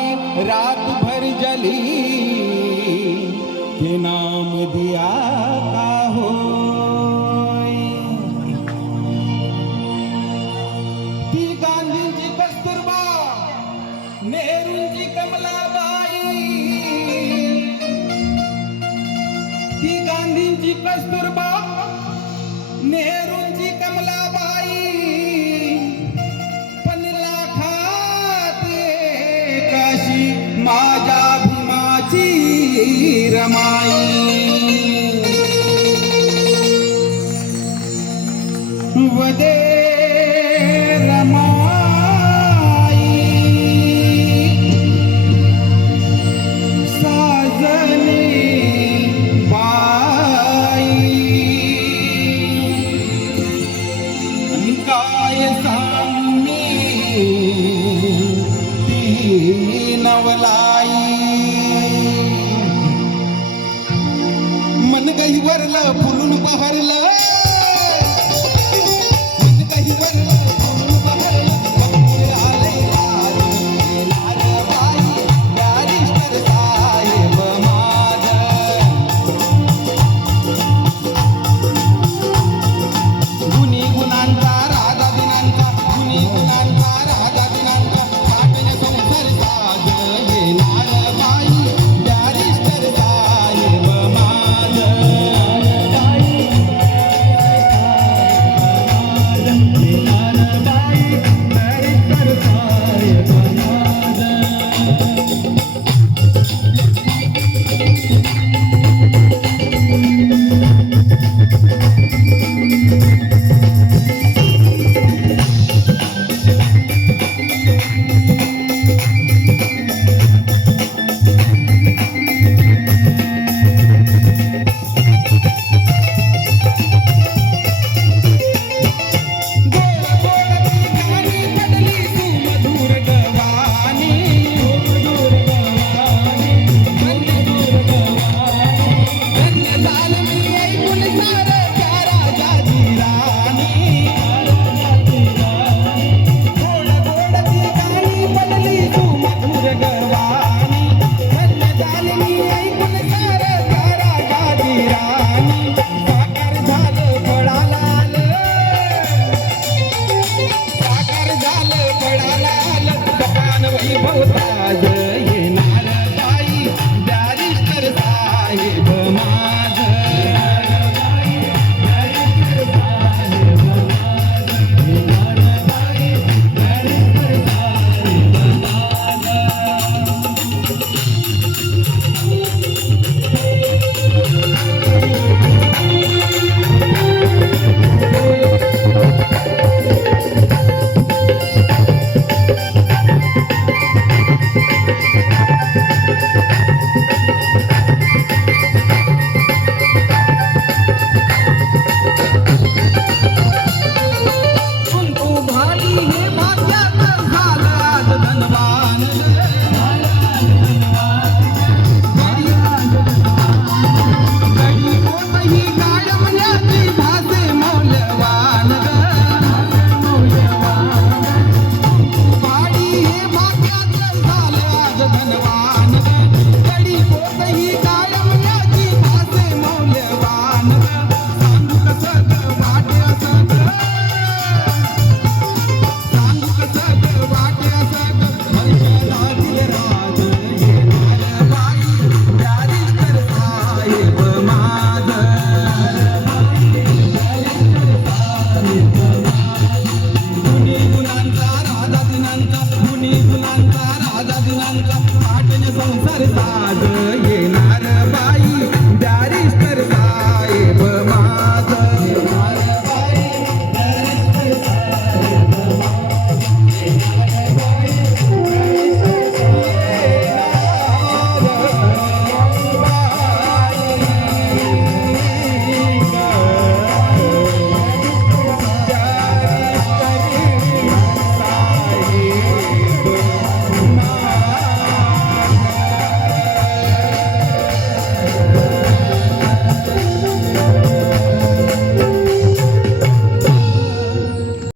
बाई रात भर जली के नाम दिया का हो। ती गांधींची कस्तुरबा, नेहरूंची कमलाबाई, ती गांधींची कस्तुरबा, नेहरूंची कमलाबाई, पण लाखात काशी माझ्या भीमाची रमाई। वदे रमाई साजनी काय सांगी ती नवलाई। मन गहिवरलं फुलून बहरलं, मन गहिवरलं फुलून बहरलं, आले लालबाई बॅरिस्टर साहेब माझं। गुणी गुणांचा राजा दिनांचा, गुणी गुणांचा राजा दिनांचा, काटणे संसार साज येणार बाई बॅरिस्टर साहेब माझं। संसार साज